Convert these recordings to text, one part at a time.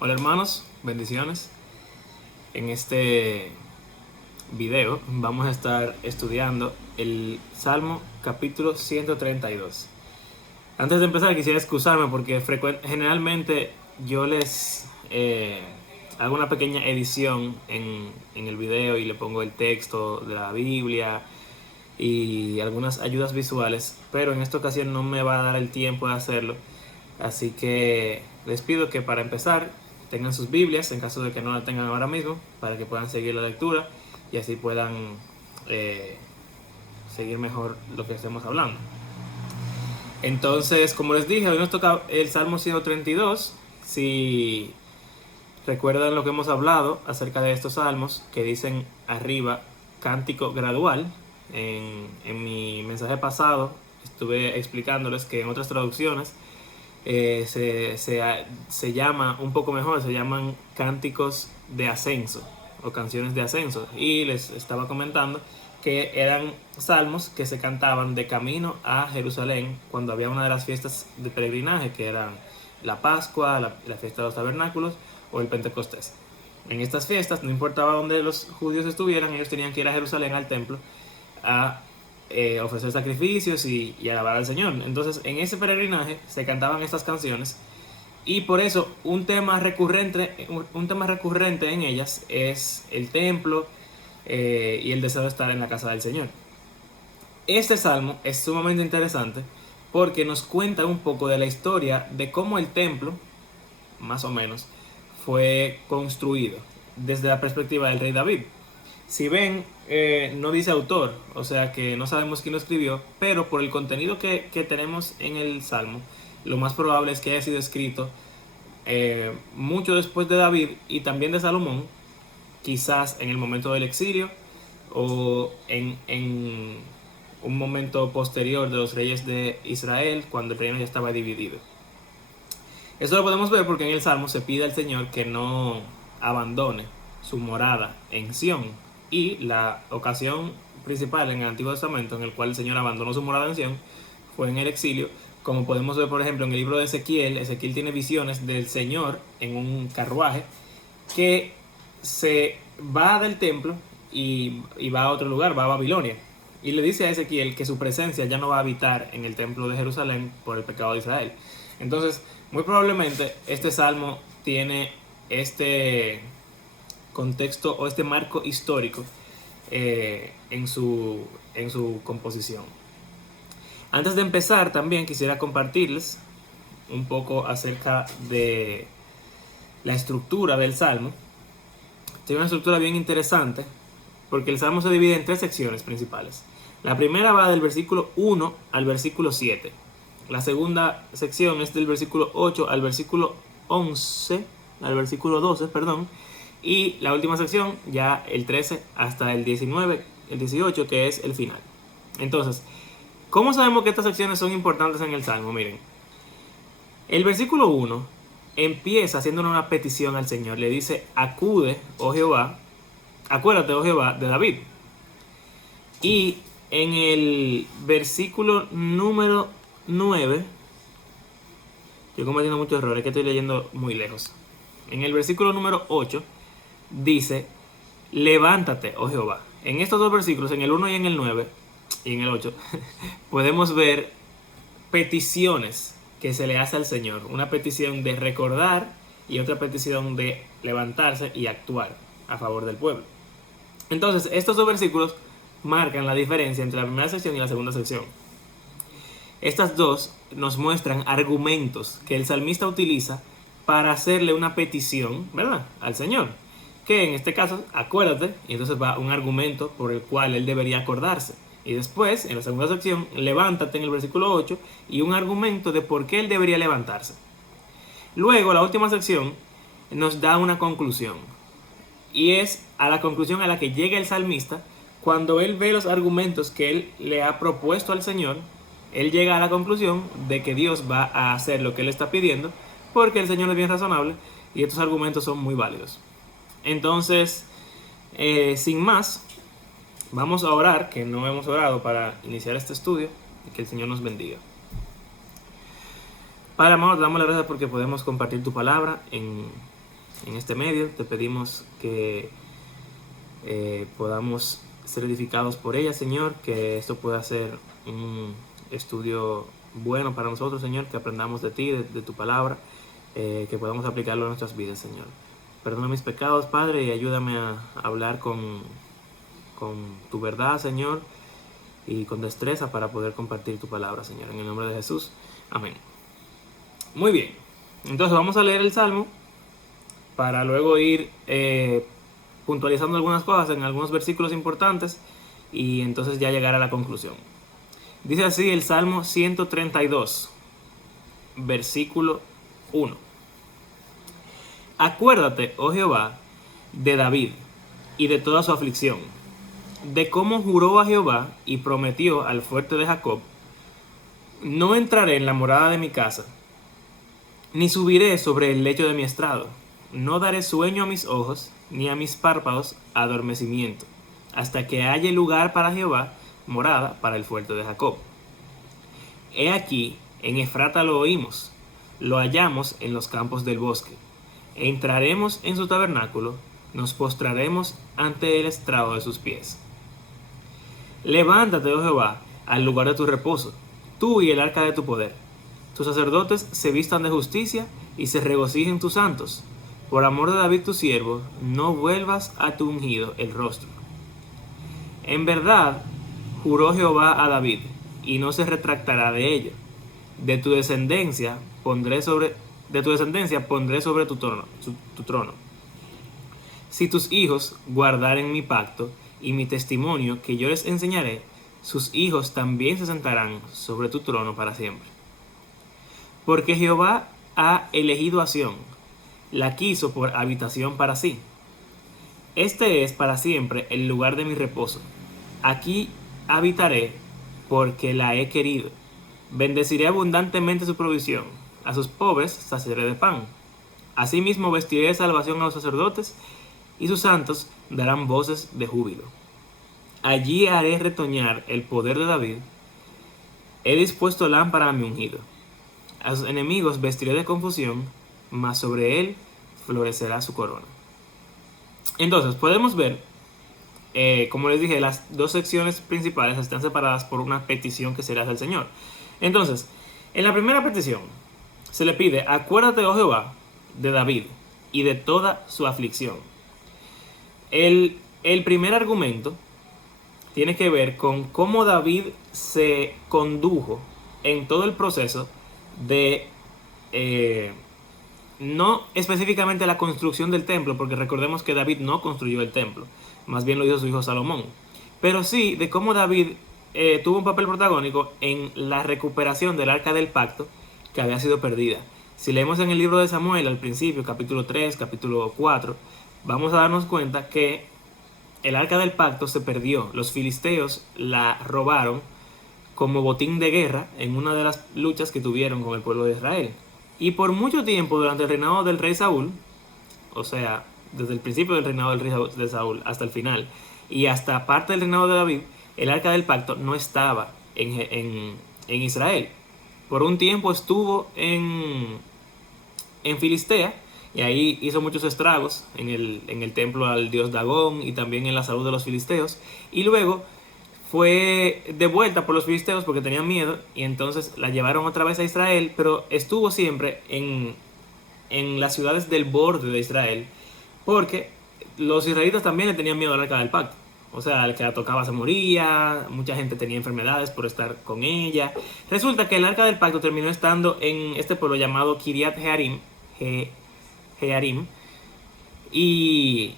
Hola hermanos, bendiciones. En este video vamos a estar estudiando el Salmo capítulo 132. Antes de empezar quisiera excusarme porque generalmente yo les hago una pequeña edición en el video y le pongo el texto de la Biblia y algunas ayudas visuales, pero en esta ocasión no me va a dar el tiempo de hacerlo. Así que les pido que para empezar tengan sus Biblias, en caso de que no la tengan ahora mismo, para que puedan seguir la lectura y así puedan seguir mejor lo que estemos hablando. Entonces, como les dije, hoy nos toca el Salmo 132. Si recuerdan lo que hemos hablado acerca de estos salmos, que dicen arriba cántico gradual, en mi mensaje pasado estuve explicándoles que en otras traducciones se llama un poco mejor, se llaman cánticos de ascenso o canciones de ascenso, y les estaba comentando que eran salmos que se cantaban de camino a Jerusalén cuando había una de las fiestas de peregrinaje, que eran la Pascua, la fiesta de los tabernáculos o el Pentecostés. En estas fiestas, no importaba dónde los judíos estuvieran, ellos tenían que ir a Jerusalén al templo a ofrecer sacrificios y alabar al Señor. Entonces, en ese peregrinaje se cantaban estas canciones, y por eso un tema recurrente en ellas es el templo y el deseo de estar en la casa del Señor. Este salmo es sumamente interesante porque nos cuenta un poco de la historia de cómo el templo, más o menos, fue construido desde la perspectiva del rey David. Si ven, no dice autor, o sea que no sabemos quién lo escribió, pero por el contenido que tenemos en el Salmo, lo más probable es que haya sido escrito mucho después de David y también de Salomón, quizás en el momento del exilio o en un momento posterior de los reyes de Israel, cuando el reino ya estaba dividido. Eso lo podemos ver porque en el Salmo se pide al Señor que no abandone su morada en Sión, y la ocasión principal en el Antiguo Testamento en el cual el Señor abandonó su morada en Sión fue en el exilio. Como podemos ver, por ejemplo, en el libro de Ezequiel, Ezequiel tiene visiones del Señor en un carruaje que se va del templo y va a otro lugar, va a Babilonia. Y le dice a Ezequiel que su presencia ya no va a habitar en el templo de Jerusalén por el pecado de Israel. Entonces, muy probablemente este salmo tiene este contexto o este marco histórico en su composición. Antes de empezar, también quisiera compartirles un poco acerca de la estructura del salmo. Tiene una estructura bien interesante porque el salmo se divide en tres secciones principales. La primera va del versículo 1 al versículo 7. La segunda sección es del versículo 8 al versículo 11, al versículo 12, perdón. Y la última sección, ya el 13 hasta el 19, el 18, que es el final. Entonces, ¿cómo sabemos que estas secciones son importantes en el Salmo? Miren, el versículo 1 empieza haciéndole una petición al Señor. Le dice, acude, oh Jehová, acuérdate, oh Jehová, de David. Y en el versículo número 9, estoy cometiendo muchos errores, que estoy leyendo muy lejos. En el versículo número 8 dice, levántate, oh Jehová. En estos dos versículos, en el 1 y en el 9 y en el 8, podemos ver peticiones que se le hace al Señor. Una petición de recordar y otra petición de levantarse y actuar a favor del pueblo. Entonces, estos dos versículos marcan la diferencia entre la primera sección y la segunda sección. Estas dos nos muestran argumentos que el salmista utiliza para hacerle una petición, ¿verdad?, al Señor. Que en este caso, acuérdate, y entonces va un argumento por el cual él debería acordarse. Y después, en la segunda sección, levántate en el versículo 8 y un argumento de por qué él debería levantarse. Luego, la última sección nos da una conclusión. Y es a la conclusión a la que llega el salmista cuando él ve los argumentos que él le ha propuesto al Señor. Él llega a la conclusión de que Dios va a hacer lo que él está pidiendo porque el Señor es bien razonable y estos argumentos son muy válidos. Entonces, sin más, vamos a orar, que no hemos orado para iniciar este estudio, y que el Señor nos bendiga. Padre amado, te damos las gracias porque podemos compartir tu palabra en en este medio. Te pedimos que podamos ser edificados por ella, Señor, que esto pueda ser un estudio bueno para nosotros, Señor, que aprendamos de ti, de tu palabra, que podamos aplicarlo a nuestras vidas, Señor. Perdona mis pecados, Padre, y ayúdame a hablar con tu verdad, Señor, y con destreza para poder compartir tu palabra, Señor, en el nombre de Jesús. Amén. Muy bien, entonces vamos a leer el Salmo para luego ir puntualizando algunas cosas en algunos versículos importantes y entonces ya llegar a la conclusión. Dice así el Salmo 132, versículo 1. Acuérdate, oh Jehová, de David y de toda su aflicción, de cómo juró a Jehová y prometió al fuerte de Jacob: no entraré en la morada de mi casa, ni subiré sobre el lecho de mi estrado, no daré sueño a mis ojos, ni a mis párpados adormecimiento, hasta que haya lugar para Jehová, morada para el fuerte de Jacob. He aquí, en Efrata lo oímos, lo hallamos en los campos del bosque. Entraremos en su tabernáculo, nos postraremos ante el estrado de sus pies. Levántate, oh Jehová, al lugar de tu reposo, tú y el arca de tu poder. Tus sacerdotes se vistan de justicia y se regocijen tus santos. Por amor de David tu siervo, no vuelvas a tu ungido el rostro. En verdad, juró Jehová a David, y no se retractará de ello. De tu descendencia pondré sobre tu trono. Si tus hijos guardaren mi pacto y mi testimonio que yo les enseñaré, sus hijos también se sentarán sobre tu trono para siempre. Porque Jehová ha elegido a Sión, la quiso por habitación para sí. Este es para siempre el lugar de mi reposo. Aquí habitaré porque la he querido. Bendeciré abundantemente su provisión. A sus pobres saciaré de pan. Asimismo vestiré de salvación a los sacerdotes, y sus santos darán voces de júbilo. Allí haré retoñar el poder de David. He dispuesto lámpara a mi ungido. A sus enemigos vestiré de confusión, mas sobre él florecerá su corona. Entonces podemos ver, como les dije, las dos secciones principales están separadas por una petición que se le hace al Señor. Entonces, en la primera petición se le pide: acuérdate, oh Jehová, de David y de toda su aflicción. El primer argumento tiene que ver con cómo David se condujo en todo el proceso de, no específicamente la construcción del templo, porque recordemos que David no construyó el templo, más bien lo hizo su hijo Salomón, pero sí de cómo David tuvo un papel protagónico en la recuperación del arca del pacto que había sido perdida. Si leemos en el libro de Samuel al principio, capítulo 3, capítulo 4, vamos a darnos cuenta que el arca del pacto se perdió. Los filisteos la robaron como botín de guerra en una de las luchas que tuvieron con el pueblo de Israel. Y por mucho tiempo durante el reinado del rey Saúl, o sea, desde el principio del reinado del rey de Saúl hasta el final, y hasta parte del reinado de David, el arca del pacto no estaba en Israel. Por un tiempo estuvo en Filistea, y ahí hizo muchos estragos en el templo al dios Dagón y también en la salud de los filisteos. Y luego fue devuelta por los filisteos porque tenían miedo, y entonces la llevaron otra vez a Israel, pero estuvo siempre en las ciudades del borde de Israel, porque los israelitas también le tenían miedo al arca del pacto. O sea, el que la tocaba se moría, mucha gente tenía enfermedades por estar con ella. Resulta que el arca del pacto terminó estando en este pueblo llamado Kiriat Jearim, y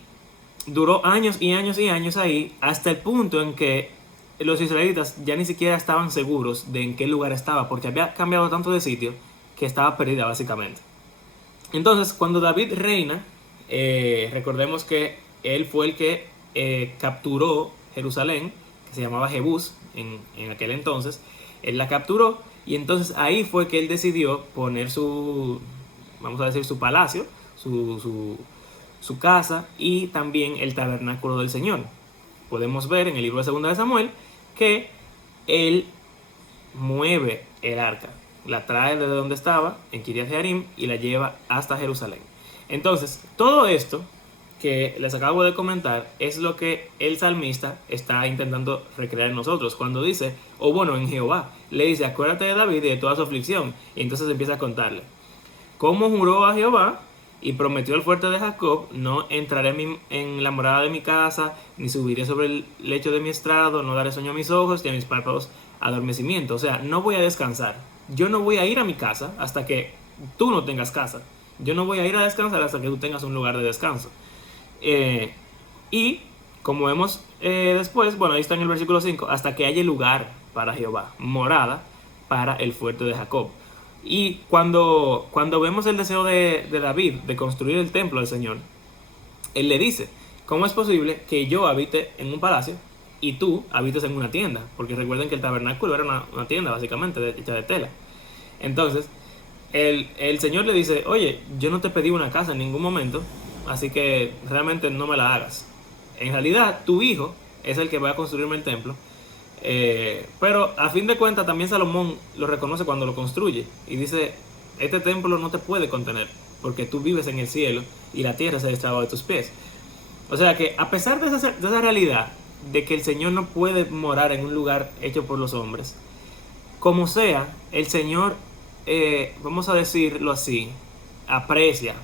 duró años y años y años ahí, hasta el punto en que los israelitas ya ni siquiera estaban seguros de en qué lugar estaba, porque había cambiado tanto de sitio que estaba perdida básicamente. Entonces, cuando David reina, recordemos que él fue el que capturó Jerusalén, que se llamaba Jebús en aquel entonces. Él la capturó, y entonces ahí fue que él decidió poner su palacio, su casa, y también el tabernáculo del Señor. Podemos ver en el libro de 2 de Samuel que él mueve el arca, la trae desde donde estaba, en Kiriat Jearim, y la lleva hasta Jerusalén. Entonces, todo esto que les acabo de comentar es lo que el salmista está intentando recrear en nosotros. Cuando dice, o bueno, en Jehová, le dice, acuérdate de David y de toda su aflicción. Y entonces empieza a contarle cómo juró a Jehová y prometió el fuerte de Jacob, no entraré en la morada de mi casa, ni subiré sobre el lecho de mi estrado, no daré sueño a mis ojos, y a mis párpados adormecimiento. O sea, no voy a descansar. Yo no voy a ir a mi casa hasta que tú no tengas casa. Yo no voy a ir a descansar hasta que tú tengas un lugar de descanso. Y como vemos después, bueno, ahí está en el versículo 5, hasta que haya lugar para Jehová, morada para el fuerte de Jacob. Y cuando vemos el deseo de David de construir el templo del Señor, él le dice, ¿cómo es posible que yo habite en un palacio y tú habites en una tienda? Porque recuerden que el tabernáculo era una tienda básicamente hecha de tela. Entonces, el Señor le dice, oye, yo no te pedí una casa en ningún momento, así que realmente no me la hagas. En realidad, tu hijo es el que va a construirme el templo. Pero a fin de cuentas también Salomón lo reconoce cuando lo construye y dice, este templo no te puede contener porque tú vives en el cielo y la tierra se destraba de tus pies. O sea que a pesar de esa realidad de que el Señor no puede morar en un lugar hecho por los hombres, como sea, el Señor, vamos a decirlo así, aprecia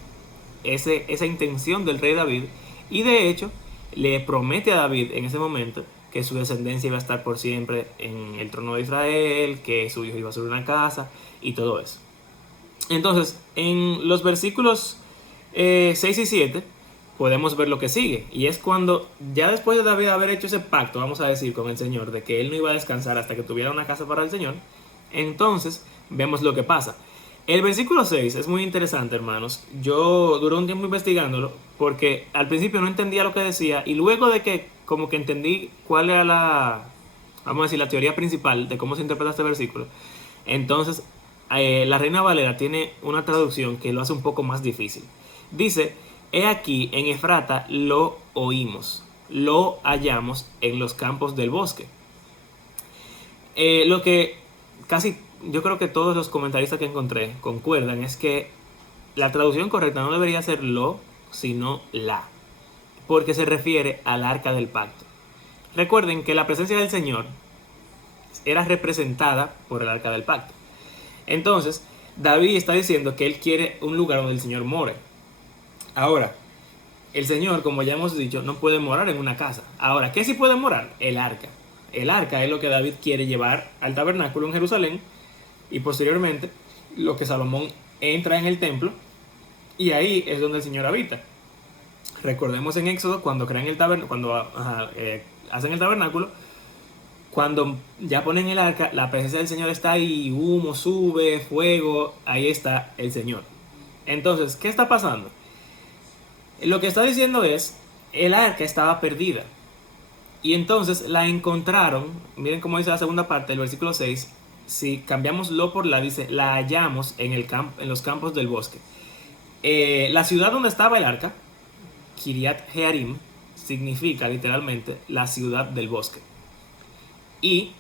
esa intención del rey David y de hecho le promete a David en ese momento que su descendencia iba a estar por siempre en el trono de Israel, que su hijo iba a ser una casa y todo eso. Entonces, en los versículos 6 y 7 podemos ver lo que sigue. Y es cuando, ya después de David haber hecho ese pacto, vamos a decir, con el Señor, de que él no iba a descansar hasta que tuviera una casa para el Señor, entonces vemos lo que pasa. El versículo 6 es muy interesante, hermanos. Yo duré un tiempo investigándolo porque al principio no entendía lo que decía y luego de que como que entendí cuál era vamos a decir, la teoría principal de cómo se interpreta este versículo, entonces la Reina Valera tiene una traducción que lo hace un poco más difícil. Dice, he aquí en Efrata lo oímos, lo hallamos en los campos del bosque. Lo que casi yo creo que todos los comentaristas que encontré concuerdan es que la traducción correcta no debería ser lo, sino la, porque se refiere al arca del pacto. Recuerden que la presencia del Señor era representada por el arca del pacto. Entonces, David está diciendo que él quiere un lugar donde el Señor more. Ahora, el Señor, como ya hemos dicho, no puede morar en una casa. Ahora, ¿qué sí puede morar? El arca. El arca es lo que David quiere llevar al tabernáculo en Jerusalén y posteriormente lo que Salomón entra en el templo y ahí es donde el Señor habita. Recordemos en Éxodo cuando crean el tabernáculo, hacen el tabernáculo, cuando ya ponen el arca, la presencia del Señor está ahí, humo sube, fuego, ahí está el Señor. Entonces, ¿qué está pasando? Lo que está diciendo es, el arca estaba perdida. Y entonces la encontraron, miren cómo dice la segunda parte del versículo 6, si cambiamos lo por la, dice, la hallamos en los campos del bosque. La ciudad donde estaba el arca, Kiriat Jearim, significa literalmente la ciudad del bosque. Y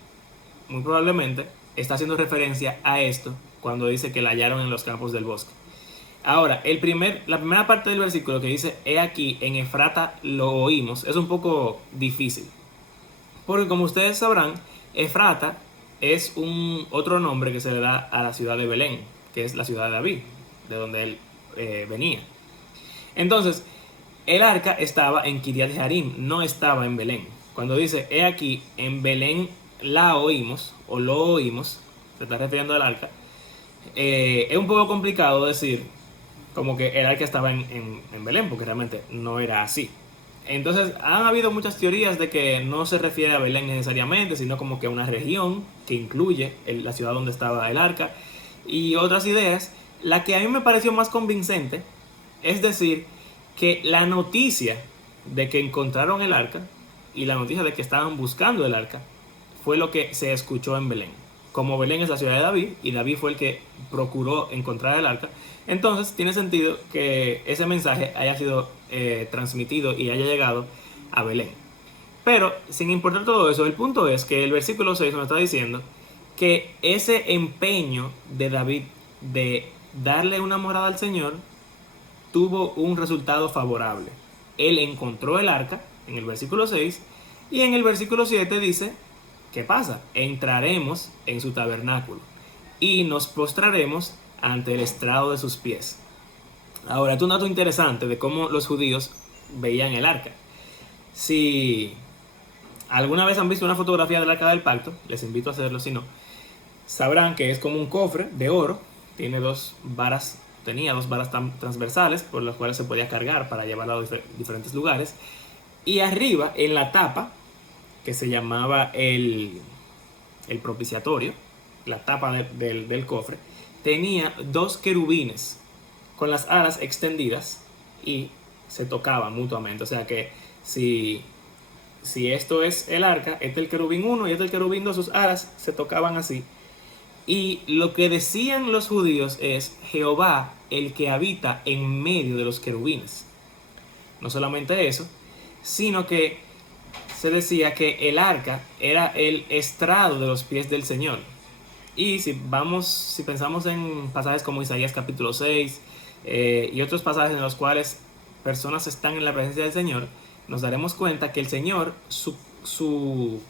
muy probablemente está haciendo referencia a esto cuando dice que la hallaron en los campos del bosque. Ahora, la primera parte del versículo que dice, he aquí, en Efrata lo oímos, es un poco difícil. Porque como ustedes sabrán, Efrata es otro nombre que se le da a la ciudad de Belén, que es la ciudad de David, de donde él venía. Entonces, el arca estaba en Kiriat Jearim, no estaba en Belén. Cuando dice, he aquí, en Belén la oímos, o lo oímos, se está refiriendo al arca, es un poco complicado decir como que el arca estaba en Belén, porque realmente no era así. Entonces han habido muchas teorías de que no se refiere a Belén necesariamente, sino como que a una región que incluye la ciudad donde estaba el arca y otras ideas. La que a mí me pareció más convincente es decir que la noticia de que encontraron el arca y la noticia de que estaban buscando el arca fue lo que se escuchó en Belén. Como Belén es la ciudad de David y David fue el que procuró encontrar el arca, entonces tiene sentido que ese mensaje haya sido transmitido y haya llegado a Belén. Pero sin importar todo eso, el punto es que el versículo 6 nos está diciendo que ese empeño de David de darle una morada al Señor tuvo un resultado favorable. Él encontró el arca en el versículo 6 y en el versículo 7 dice, ¿qué pasa? Entraremos en su tabernáculo y nos postraremos ante el estrado de sus pies. Ahora, es un dato interesante de cómo los judíos veían el arca. Si alguna vez han visto una fotografía del arca del pacto, les invito a hacerlo si no, sabrán que es como un cofre de oro, tenía dos varas transversales por las cuales se podía cargar para llevarlo a diferentes lugares, y arriba en la tapa, que se llamaba el propiciatorio, la tapa del cofre, tenía dos querubines con las alas extendidas y se tocaban mutuamente. O sea que si esto es el arca, este es el querubín 1 y este es el querubín 2, sus alas se tocaban así. Y lo que decían los judíos es Jehová el que habita en medio de los querubines. No solamente eso, sino que se decía que el arca era el estrado de los pies del Señor. Y si pensamos en pasajes como Isaías capítulo 6 y otros pasajes en los cuales personas están en la presencia del Señor, nos daremos cuenta que el Señor,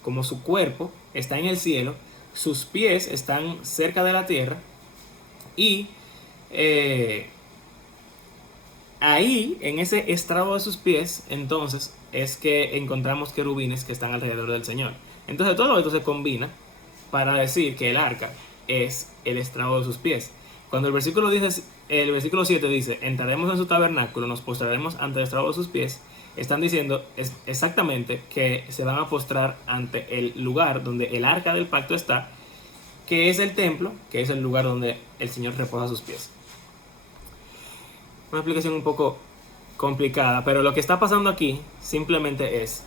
como su cuerpo, está en el cielo, sus pies están cerca de la tierra y ahí, en ese estrado de sus pies, entonces es que encontramos querubines que están alrededor del Señor. Entonces todo esto se combina para decir que el arca es el estrado de sus pies. Cuando el versículo 7 dice, entraremos en su tabernáculo, nos postraremos ante el estrado de sus pies, están diciendo exactamente que se van a postrar ante el lugar donde el arca del pacto está, que es el templo, que es el lugar donde el Señor reposa sus pies. Una explicación un poco complicada, pero lo que está pasando aquí simplemente es,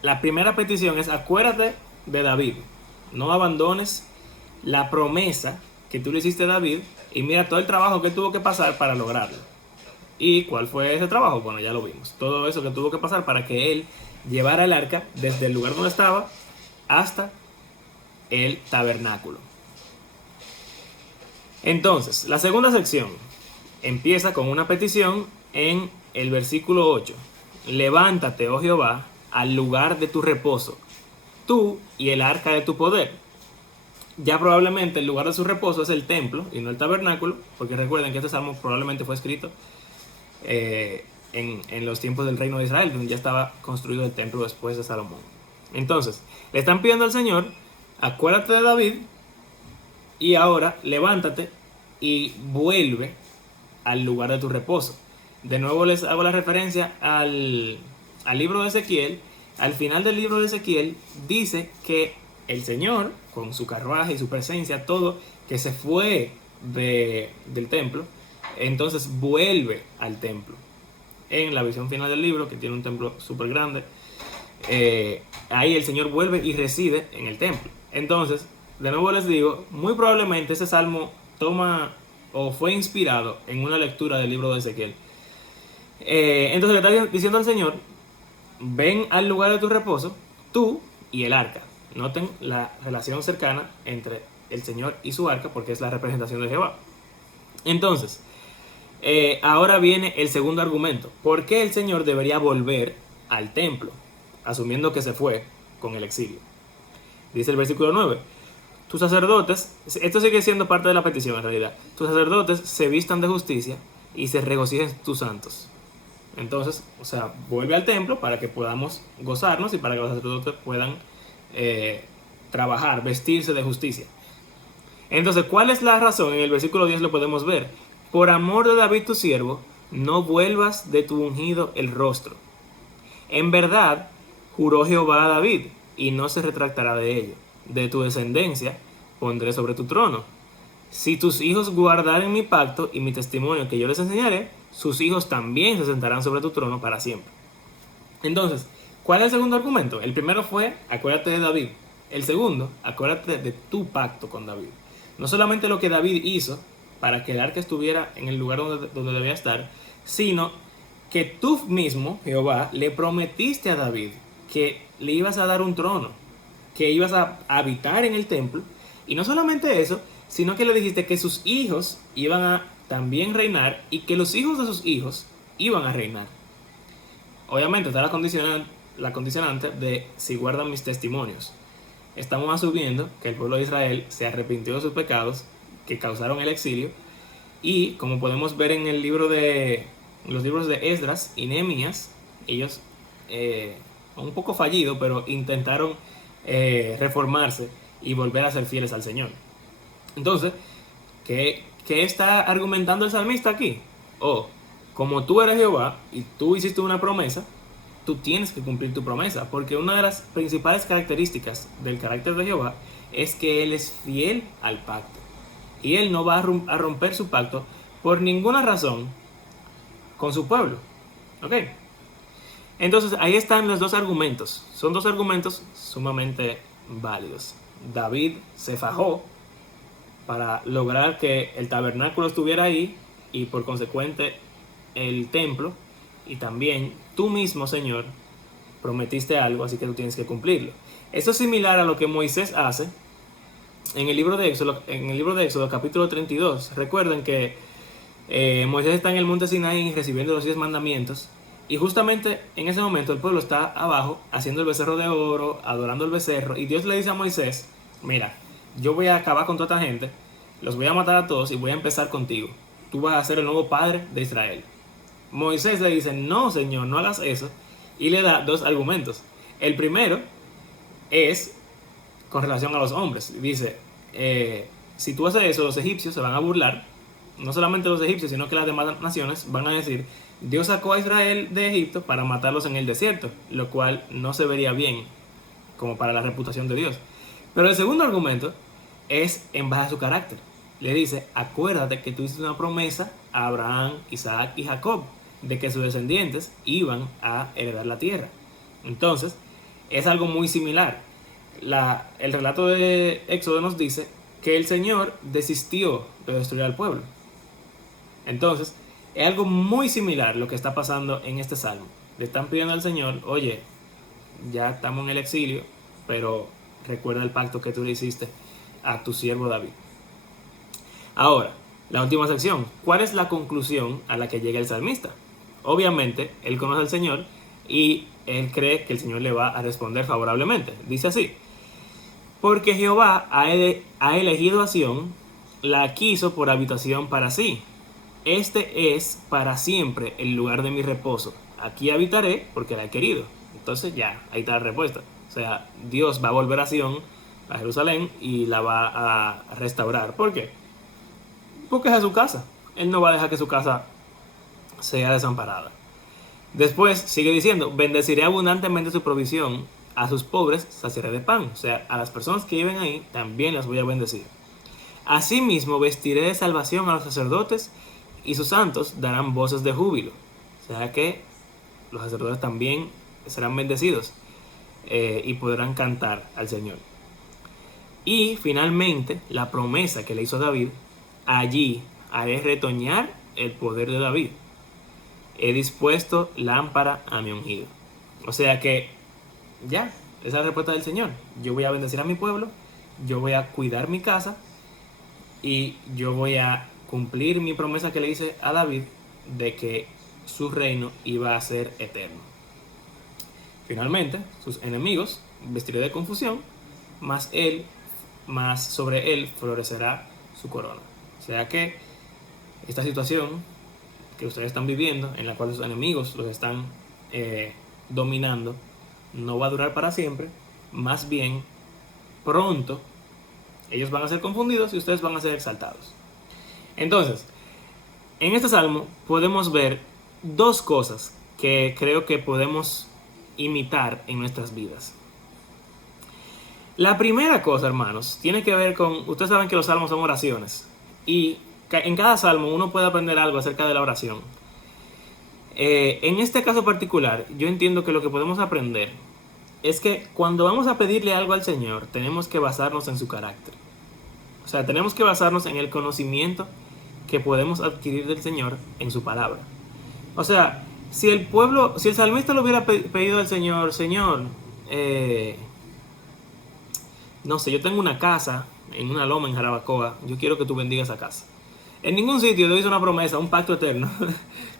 la primera petición es, acuérdate de David, no abandones la promesa que tú le hiciste a David y mira todo el trabajo que tuvo que pasar para lograrlo. ¿Y cuál fue ese trabajo? Bueno, ya lo vimos. Todo eso que tuvo que pasar para que él llevara el arca desde el lugar donde estaba hasta el tabernáculo. Entonces, la segunda sección empieza con una petición en el versículo 8. Levántate, oh Jehová, al lugar de tu reposo, tú y el arca de tu poder. Ya probablemente el lugar de su reposo es el templo y no el tabernáculo, porque recuerden que este salmo probablemente fue escrito en los tiempos del reino de Israel, donde ya estaba construido el templo después de Salomón. Entonces, le están pidiendo al Señor, acuérdate de David y ahora levántate y vuelve al lugar de tu reposo. De nuevo les hago la referencia al libro de Ezequiel. Al final del libro de Ezequiel dice que el Señor, con su carruaje y su presencia, todo, que se fue del templo, entonces vuelve al templo. En la visión final del libro, que tiene un templo súper grande, ahí el Señor vuelve y reside en el templo. Entonces, de nuevo les digo, muy probablemente ese salmo toma o fue inspirado en una lectura del libro de Ezequiel. Entonces le está diciendo al Señor, ven al lugar de tu reposo, tú y el arca. Noten la relación cercana entre el Señor y su arca, porque es la representación de Jehová. Entonces, ahora viene el segundo argumento. ¿Por qué el Señor debería volver al templo, asumiendo que se fue con el exilio? Dice el versículo 9. Tus sacerdotes, esto sigue siendo parte de la petición en realidad, tus sacerdotes se vistan de justicia y se regocijen tus santos. Entonces, o sea, vuelve al templo para que podamos gozarnos y para que los sacerdotes puedan trabajar, vestirse de justicia. Entonces, ¿cuál es la razón? En el versículo 10 lo podemos ver. Por amor de David tu siervo, no vuelvas de tu ungido el rostro. En verdad, juró Jehová a David, y no se retractará de ello. De tu descendencia pondré sobre tu trono. Si tus hijos guardaren mi pacto y mi testimonio que yo les enseñaré, sus hijos también se sentarán sobre tu trono para siempre. Entonces, ¿cuál es el segundo argumento? El primero fue, acuérdate de David. El segundo, acuérdate de tu pacto con David. No solamente lo que David hizo para que el arca estuviera en el lugar donde debía estar, sino que tú mismo, Jehová, le prometiste a David que le ibas a dar un trono, que ibas a habitar en el templo, y no solamente eso, sino que le dijiste que sus hijos iban a también reinar y que los hijos de sus hijos iban a reinar. Obviamente está la condicionante de si guardan mis testimonios. Estamos asumiendo que el pueblo de Israel se arrepintió de sus pecados que causaron el exilio, y como podemos ver en los libros de Esdras y Nehemías, ellos un poco fallido, pero intentaron reformarse y volver a ser fieles al Señor. Entonces, ¿qué está argumentando el salmista aquí? Como tú eres Jehová y tú hiciste una promesa, tú tienes que cumplir tu promesa, porque una de las principales características del carácter de Jehová es que Él es fiel al pacto, y Él no va a romper su pacto por ninguna razón con su pueblo. ¿Ok? Entonces ahí están los dos argumentos. Son dos argumentos sumamente válidos. David se fajó para lograr que el tabernáculo estuviera ahí, y por consecuente el templo, y también tú mismo, Señor, prometiste algo, así que tú tienes que cumplirlo. Eso es similar a lo que Moisés hace en el libro de Éxodo capítulo 32. Recuerden que Moisés está en el monte Sinaí recibiendo los 10 mandamientos, y justamente en ese momento el pueblo está abajo haciendo el becerro de oro, adorando el becerro, y Dios le dice a Moisés: mira, yo voy a acabar con toda esta gente, los voy a matar a todos y voy a empezar contigo. Tú vas a ser el nuevo padre de Israel. Moisés le dice: no, Señor, no hagas eso, y le da dos argumentos. El primero es con relación a los hombres. Dice, si tú haces eso, los egipcios se van a burlar. No solamente los egipcios, sino que las demás naciones van a decir: Dios sacó a Israel de Egipto para matarlos en el desierto, lo cual no se vería bien como para la reputación de Dios. Pero el segundo argumento es en base a su carácter. Le dice: acuérdate que tú hiciste una promesa a Abraham, Isaac y Jacob de que sus descendientes iban a heredar la tierra. Entonces, es algo muy similar. El relato de Éxodo nos dice que el Señor desistió de destruir al pueblo. Entonces, es algo muy similar lo que está pasando en este salmo. Le están pidiendo al Señor: oye, ya estamos en el exilio, pero recuerda el pacto que tú le hiciste a tu siervo David. Ahora, la última sección. ¿Cuál es la conclusión a la que llega el salmista? Obviamente, él conoce al Señor y él cree que el Señor le va a responder favorablemente. Dice así: porque Jehová ha elegido a Sión, la quiso por habitación para sí. Este es para siempre el lugar de mi reposo. Aquí habitaré porque la he querido. Entonces ya, ahí está la respuesta. O sea, Dios va a volver a Sión, a Jerusalén, y la va a restaurar. ¿Por qué? Porque es a su casa. Él no va a dejar que su casa sea desamparada. Después sigue diciendo: bendeciré abundantemente su provisión, a sus pobres saciaré de pan. O sea, a las personas que viven ahí también las voy a bendecir. Asimismo vestiré de salvación a los sacerdotes, y sus santos darán voces de júbilo. O sea que los sacerdotes también serán bendecidos y podrán cantar al Señor. Y finalmente, la promesa que le hizo David: allí haré retoñar el poder de David. He dispuesto lámpara a mi ungido. O sea que ya, esa es la respuesta del Señor. Yo voy a bendecir a mi pueblo, yo voy a cuidar mi casa, y yo voy a cumplir mi promesa que le hice a David de que su reino iba a ser eterno. Finalmente, sus enemigos vestiré de confusión, mas sobre él florecerá su corona. O sea que esta situación que ustedes están viviendo, en la cual sus enemigos los están dominando, no va a durar para siempre. Más bien, pronto ellos van a ser confundidos y ustedes van a ser exaltados. Entonces, en este salmo podemos ver dos cosas que creo que podemos imitar en nuestras vidas. La primera cosa, hermanos, tiene que ver con... Ustedes saben que los salmos son oraciones, y en cada salmo uno puede aprender algo acerca de la oración. En este caso particular, yo entiendo que lo que podemos aprender es que cuando vamos a pedirle algo al Señor, tenemos que basarnos en su carácter. O sea, tenemos que basarnos en el conocimiento que podemos adquirir del Señor en su palabra. O sea, si el salmista le hubiera pedido al Señor: Señor, no sé, yo tengo una casa en una loma en Jarabacoa, yo quiero que tú bendigas esa casa. En ningún sitio Dios hizo una promesa, un pacto eterno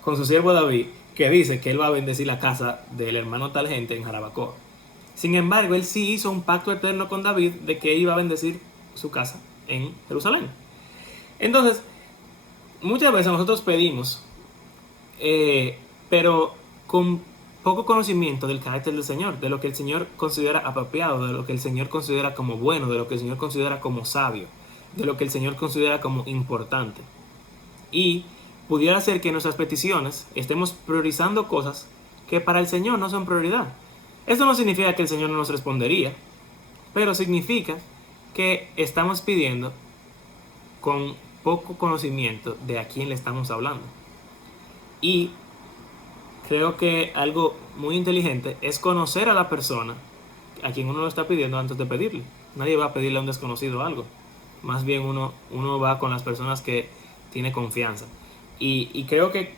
con su siervo David, que dice que él va a bendecir la casa del hermano tal gente en Jarabacoa. Sin embargo, él sí hizo un pacto eterno con David de que iba a bendecir su casa en Jerusalén. Entonces, muchas veces nosotros pedimos, pero con poco conocimiento del carácter del Señor, de lo que el Señor considera apropiado, de lo que el Señor considera como bueno, de lo que el Señor considera como sabio, de lo que el Señor considera como importante. Y pudiera ser que en nuestras peticiones estemos priorizando cosas que para el Señor no son prioridad. Esto no significa que el Señor no nos respondería, pero significa que estamos pidiendo con poco conocimiento de a quién le estamos hablando. Y creo que algo muy inteligente es conocer a la persona a quien uno lo está pidiendo antes de pedirle. Nadie va a pedirle a un desconocido algo. Más bien uno va con las personas que tiene confianza. Y creo que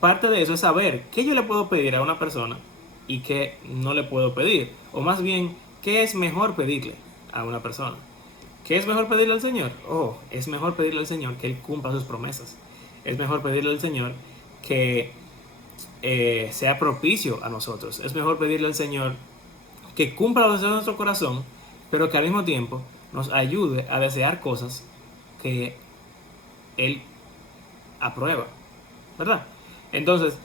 parte de eso es saber qué yo le puedo pedir a una persona y qué no le puedo pedir. O más bien, qué es mejor pedirle a una persona. ¿Qué es mejor pedirle al Señor? Es mejor pedirle al Señor que Él cumpla sus promesas. Es mejor pedirle al Señor que sea propicio a nosotros. Es mejor pedirle al Señor que cumpla los deseos de nuestro corazón, pero que al mismo tiempo nos ayude a desear cosas que Él aprueba, ¿verdad? Entonces,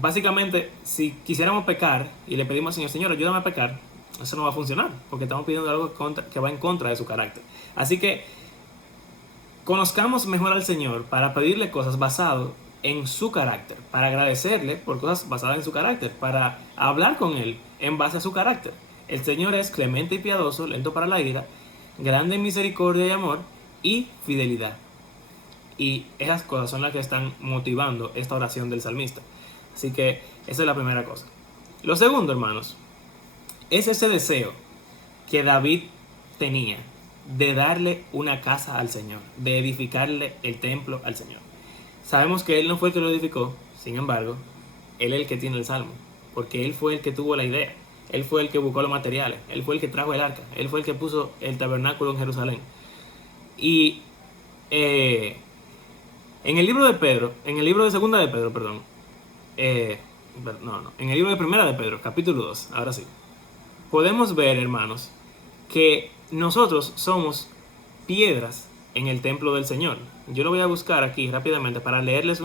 básicamente, si quisiéramos pecar y le pedimos al Señor, Señor, ayúdame a pecar, eso no va a funcionar, porque estamos pidiendo algo que va en contra de su carácter. Así que conozcamos mejor al Señor para pedirle cosas basadas en su carácter, para agradecerle por cosas basadas en su carácter, para hablar con Él en base a su carácter. El Señor es clemente y piadoso, lento para la ira, grande en misericordia y amor y fidelidad. Y esas cosas son las que están motivando esta oración del salmista. Así que esa es la primera cosa. Lo segundo, hermanos, es ese deseo que David tenía de darle una casa al Señor, de edificarle el templo al Señor. Sabemos que él no fue el que lo edificó, sin embargo, él es el que tiene el salmo, porque él fue el que tuvo la idea, él fue el que buscó los materiales, él fue el que trajo el arca, él fue el que puso el tabernáculo en Jerusalén. Y en el libro de Pedro, en el libro de segunda de Pedro, perdón, en el libro de primera de Pedro, capítulo 2, ahora sí, podemos ver, hermanos, que nosotros somos piedras en el templo del Señor. Yo lo voy a buscar aquí rápidamente para leerles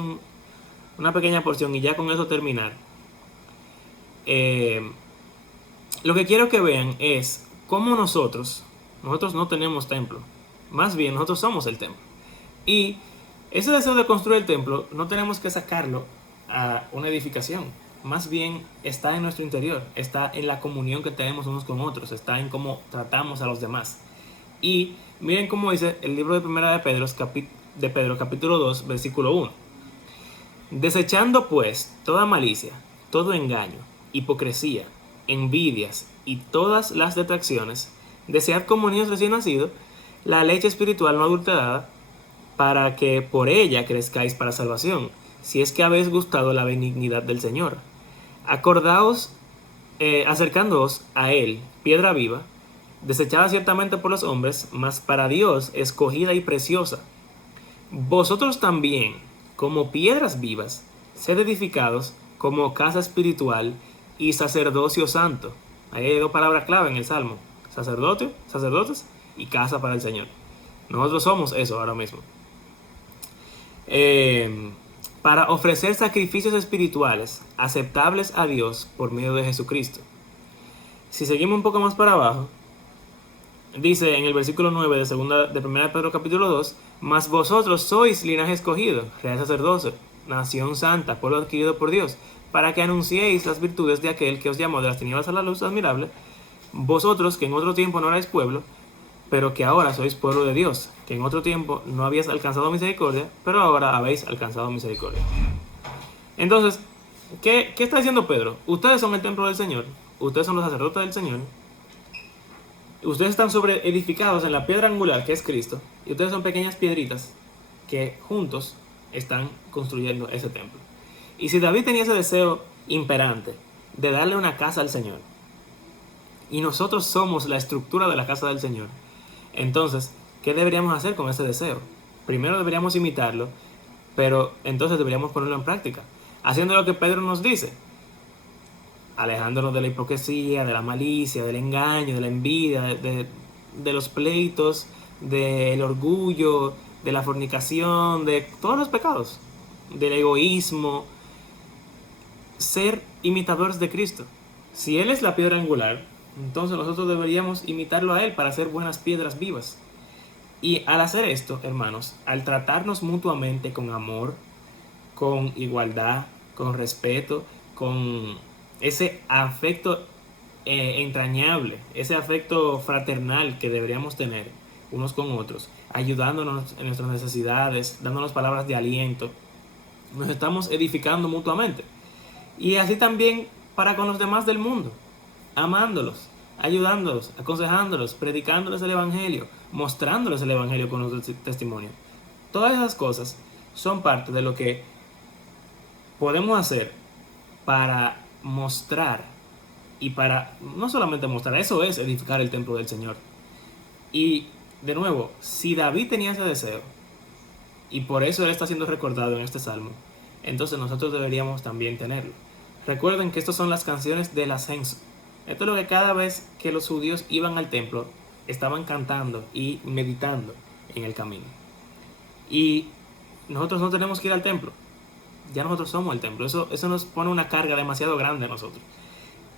una pequeña porción y ya con eso terminar. Lo que quiero que vean es cómo nosotros no tenemos templo, más bien nosotros somos el templo. Y ese deseo de construir el templo no tenemos que sacarlo a una edificación, más bien está en nuestro interior, está en la comunión que tenemos unos con otros, está en cómo tratamos a los demás. Y miren cómo dice el libro de primera de Pedro, capítulo 2, versículo 1. Desechando pues toda malicia, todo engaño, hipocresía, envidias y todas las detracciones, desead como niños recién nacidos la leche espiritual no adulterada, para que por ella crezcáis para salvación, si es que habéis gustado la benignidad del Señor. Acordaos, acercándoos a Él, piedra viva, desechada ciertamente por los hombres, mas para Dios escogida y preciosa. Vosotros también, como piedras vivas, sed edificados como casa espiritual y sacerdocio santo. Ahí hay dos palabras clave en el Salmo: sacerdotes y casa para el Señor. Nosotros somos eso ahora mismo. Para ofrecer sacrificios espirituales aceptables a Dios por medio de Jesucristo. Si seguimos un poco más para abajo, dice en el versículo 9 de 1 de Pedro capítulo 2, mas vosotros sois linaje escogido, real sacerdocio, nación santa, pueblo adquirido por Dios, para que anunciéis las virtudes de aquel que os llamó de las tinieblas a la luz admirable, vosotros que en otro tiempo no erais pueblo, pero que ahora sois pueblo de Dios, que en otro tiempo no habíais alcanzado misericordia, pero ahora habéis alcanzado misericordia. Entonces, ¿qué está diciendo Pedro? Ustedes son el templo del Señor, ustedes son los sacerdotes del Señor, ustedes están sobre edificados en la piedra angular que es Cristo, y ustedes son pequeñas piedritas que juntos están construyendo ese templo. Y si David tenía ese deseo imperante de darle una casa al Señor, y nosotros somos la estructura de la casa del Señor, entonces, ¿qué deberíamos hacer con ese deseo? primero deberíamos imitarlo, pero entonces deberíamos ponerlo en práctica, haciendo lo que Pedro nos dice, alejándonos de la hipocresía, de la malicia, del engaño, de la envidia, de los pleitos, del orgullo, de la fornicación, de todos los pecados, del egoísmo. Ser imitadores de Cristo. Si Él es la piedra angular, entonces nosotros deberíamos imitarlo a Él para ser buenas piedras vivas. Y al hacer esto, hermanos, al tratarnos mutuamente con amor, con igualdad, con respeto, con ese afecto entrañable, ese afecto fraternal que deberíamos tener unos con otros, ayudándonos en nuestras necesidades, dándonos palabras de aliento, nos estamos edificando mutuamente. Y así también para con los demás del mundo, amándolos, ayudándolos, aconsejándolos, predicándoles el Evangelio, mostrándoles el Evangelio con nuestro testimonio. Todas esas cosas son parte de lo que podemos hacer para mostrar y para no solamente mostrar, eso es edificar el templo del Señor. Y de nuevo, si David tenía ese deseo y por eso él está siendo recordado en este salmo, entonces nosotros deberíamos también tenerlo. Recuerden que estas son las canciones del ascenso. Esto es lo que cada vez que los judíos iban al templo estaban cantando y meditando en el camino. Y nosotros no tenemos que ir al templo. Ya nosotros somos el templo. Eso nos pone una carga demasiado grande a nosotros.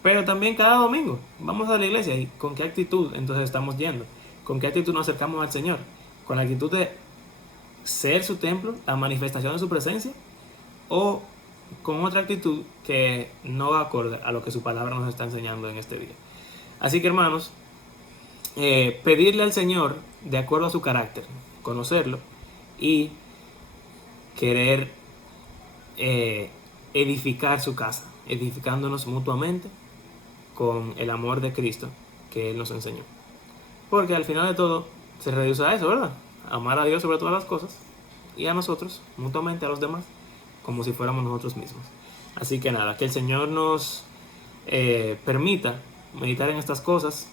Pero también cada domingo vamos a la iglesia. ¿Y con qué actitud entonces estamos yendo? ¿Con qué actitud nos acercamos al Señor? ¿Con la actitud de ser su templo, la manifestación de su presencia? ¿O con otra actitud que no va acorde a lo que su palabra nos está enseñando en este día? Así que, hermanos, pedirle al Señor de acuerdo a su carácter, conocerlo y querer edificar su casa, edificándonos mutuamente con el amor de Cristo que Él nos enseñó. Porque al final de todo se reduce a eso, ¿verdad? Amar a Dios sobre todas las cosas y a nosotros, mutuamente a los demás, como si fuéramos nosotros mismos. Así que nada, que el Señor nos permita meditar en estas cosas,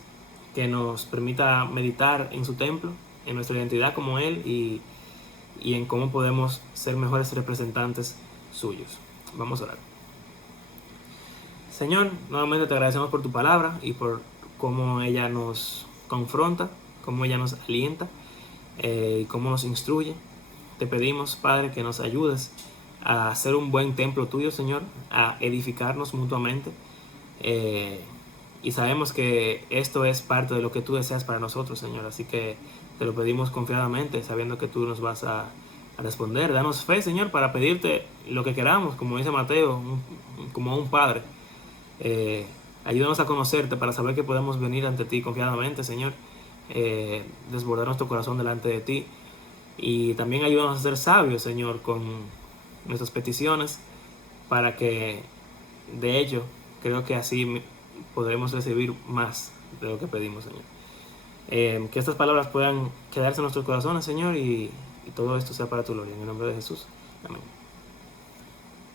que nos permita meditar en su templo, en nuestra identidad como Él y en cómo podemos ser mejores representantes suyos. Vamos a orar. Señor, nuevamente te agradecemos por tu palabra y por cómo ella nos confronta, cómo ella nos alienta y cómo nos instruye. Te pedimos, Padre, que nos ayudes a hacer un buen templo tuyo, Señor, a edificarnos mutuamente. Y sabemos que esto es parte de lo que tú deseas para nosotros, Señor. Así que te lo pedimos confiadamente, sabiendo que tú nos vas a responder. Danos fe, Señor, para pedirte lo que queramos, como dice Mateo, como un padre. Ayúdanos a conocerte para saber que podemos venir ante ti confiadamente, Señor. Desbordar nuestro corazón delante de ti. Y también ayúdanos a ser sabios, Señor, con nuestras peticiones, para que, de hecho, creo que así podremos recibir más de lo que pedimos, Señor. Que estas palabras puedan quedarse en nuestros corazones, Señor, y todo esto sea para tu gloria. En el nombre de Jesús. Amén.